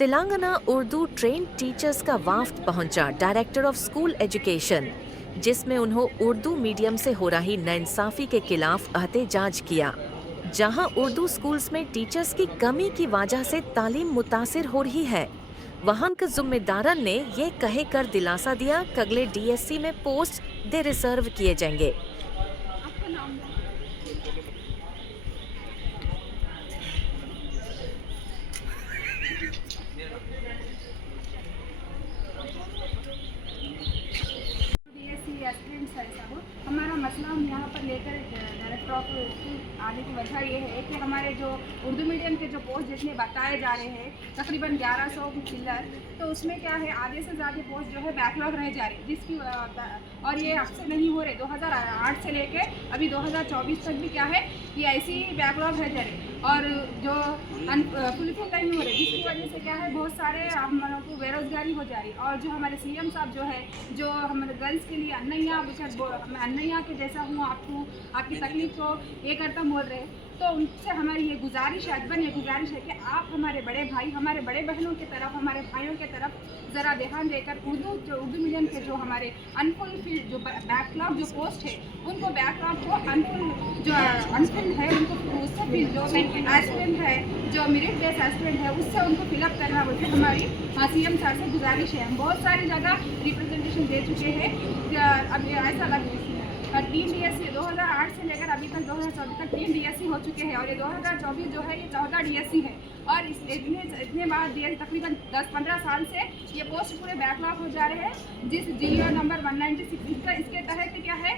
Telangana Urdu train teachers का वाफ्द पहुंचा director of school education, जिसमें उन्होंने उर्दू मीडियम से हो रही नाइंसाफी के खिलाफ एहतजाज किया। जहां उर्दू स्कूल्स में टीचर्स की कमी की वजह से तालीम मुतासिर हो रही है, वहां के जिम्मेदारन ने ये कहे कर दिलासा दिया कि अगले डीएससी में पोस्ट दे रिजर्व किए जाएंगे। एस्पिरेंट्स है सब। हमारा मसला हम यहाँ पर लेकर डायरेक्टर ऑफ स्कूल आने की वजह ये है कि हमारे जो उर्दू मीडियम के जो पोस्ट जितने बताए जा रहे हैं तकरीबन 1100 चिल्लर, तो उसमें क्या है आधे से ज़्यादा पोस्ट जो है बैकलॉग रह जा रही, जिसकी और ये अब से नहीं हो रहे, 2008 से लेके अभी 2024 तक भी क्या है ये ऐसी बैकलॉग रह जा रही और जो फुलफिल नहीं हो रहे, जिसकी वजह से क्या है बहुत सारे हम लोगों को बेरोजगारी हो जा रही। और जो हमारे सीएम साहब जो है जो हमारे गर्ल्स के लिए अन्नैया अन्नैया के जैसा हूँ आपको आपकी तकलीफ को ये करता बोल रहे, तो उनसे हमारी ये गुजारिश है, अदबन ये गुजारिश है कि आप हमारे बड़े भाई हमारे बड़े बहनों की तरफ हमारे भाइयों की तरफ ज़रा ध्यान देकर उर्दू मीडियम के जो हमारे अनफुलफिल्ड जो बैकलॉग जो पोस्ट है उनको बैकलॉग को अनफिल्ड है उनको उससे भी जो एस्पिरेंट है जो मेरिट बेस्ड एस्पिरेंट है उससे उनको फिलअप करना बोल के हमारी सीएम सर से गुजारिश है। हम बहुत सारी जगह रिप्रेजेंटेशन दे चुके हैं। अब ऐसा लगे 3 डीएससी 2008 से लेकर अभी तक 2024 तक 3 डीएससी हो चुके हैं और ये 2024 जो है ये 14 डीएससी है और इतने बाद तकरीबन 10-15 साल से ये पोस्ट पूरे बैकलॉग हो जा रहे हैं। जिस जियो नंबर 196 इसके तहत क्या है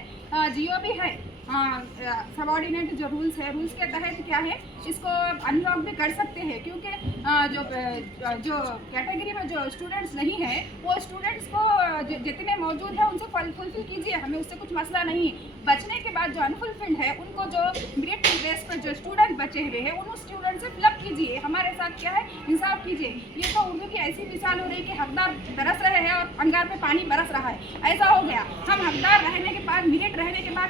जियो भी है सबऑर्डिनेट जो रूल्स के तहत क्या है इसको अनलॉक भी कर सकते हैं, क्योंकि जो कैटेगरी में जो स्टूडेंट्स नहीं है वो स्टूडेंट्स को जितने मौजूद है उनसे फुलफिल कीजिए, हमें उससे कुछ मसला नहीं। बचने के बाद जो अनफुलफिल्ड है उनको जो मेरिट बेस पर जो स्टूडेंट बचे हुए हैं उन स्टूडेंट से फिलअप कीजिए, हमारे साथ क्या है इंसाफ कीजिए। ये तो उर्दू की ऐसी मिसाल हो रही है कि हकदार तरस रहे हैं और अंगार पे पानी बरस रहा है, ऐसा हो गया। हम हकदार रहने के बाद मेरिट रहने के बाद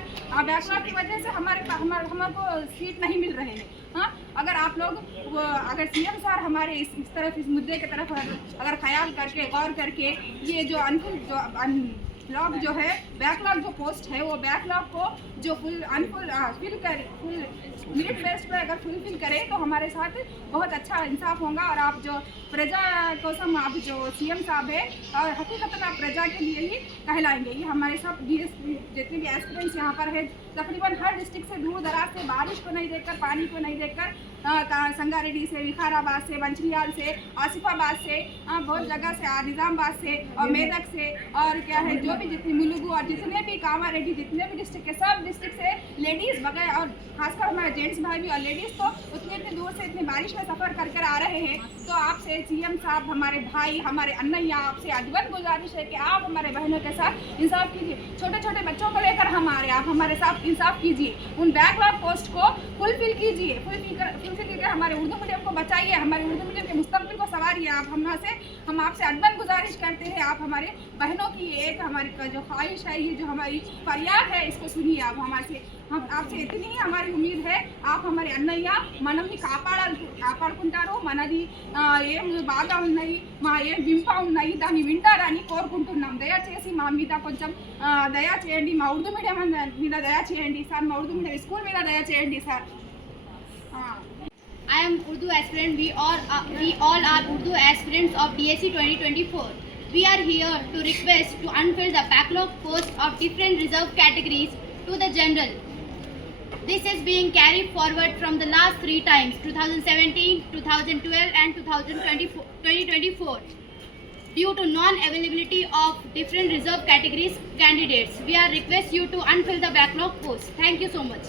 बैकलॉग की वजह से हमको सीट नहीं मिल रहे हैं। हाँ, अगर आप लोग अगर सीएम सर हमारे इस तरफ इस मुद्दे की तरफ अगर ख्याल करके गौर करके ये जो अनलॉग जो है बैकलॉग जो पोस्ट है वो बैकलॉग को जो फुल मेरिट बेस्ड पर अगर फुलफिल करें तो हमारे साथ बहुत अच्छा इंसाफ होगा और आप जो प्रजा कोसम आप जो सीएम साहब है और हकीकतन आप प्रजा के लिए ही कहलाएंगे। ये हमारे साथ डीएसपी जितने भी एस्पिरेंट्स यहाँ पर है तकरीबन हर डिस्ट्रिक्ट से दूर दराज से बारिश को नहीं देखकर पानी को नहीं देखकर संगारेड्डी से विकाराबाद से मंचरियाल से आसिफाबाद से बहुत जगह से निज़ामाबाद से और मेदक से और क्या है जो भी जितनी मुलुगु और जितने भी कामारेड्डी जितने भी डिस्ट्रिक्ट के सब डिस्ट्रिक्ट से लेडीज़ बगैर और खासकर हमारे जेंट्स भाई भी और लेडीज़ तो उतनी दूर से इतनी बारिश में सफ़र कर आ रहे हैं। तो आपसे सीएम साहब हमारे भाई हमारे अन्नैया आपसे अदबन गुजारिश है कि आप हमारे बहनों के साथ इंसाफ कीजिए, छोटे छोटे बच्चों को लेकर आप हमारे साथ इंसाफ कीजिए, उन बैकलॉग पोस्ट को फुलफिल कीजिए, फुलफिल करके हमारे उर्दू मीडियम को बचाइए, हमारे उर्दू मीडियम के मुस्तकबिल को संवारिए। हम आपसे अदबन गुजारिश करते हैं, आप हमारे बहनों की एक हमारी जो ख्वाहिश है ये जो हमारी फरियाद है इसको सुनिए। आप हम आपसे इतनी ही हमारी उम्मीद है, आप हमारे अन्नయ్య మనల్ని కాపాడుకుంటారు, మనది ఏం బాగా ఉన్నాయి మా ఏం వింప ఉన్నాయి దాన్ని వింటారని కోరుకుంటున్నాం। దయచేసి మా మీద కొంచెం దయ చేయండి, మా ఉర్దూ మీడియం మీద దయ చేయండి సార్, మా ఉర్దూ మీడియం స్కూల్ మీద దయ చేయండి sir. I am Urdu aspirant. We all are Urdu aspirants of DSC 2024. We are here to request to unfill the backlog posts of different reserved categories to the general. This is being carried forward from the last 3 times, 2017, 2012 and 2024. Due to non-availability of different reserved categories candidates, we are request you to unfill the backlog posts. Thank you so much.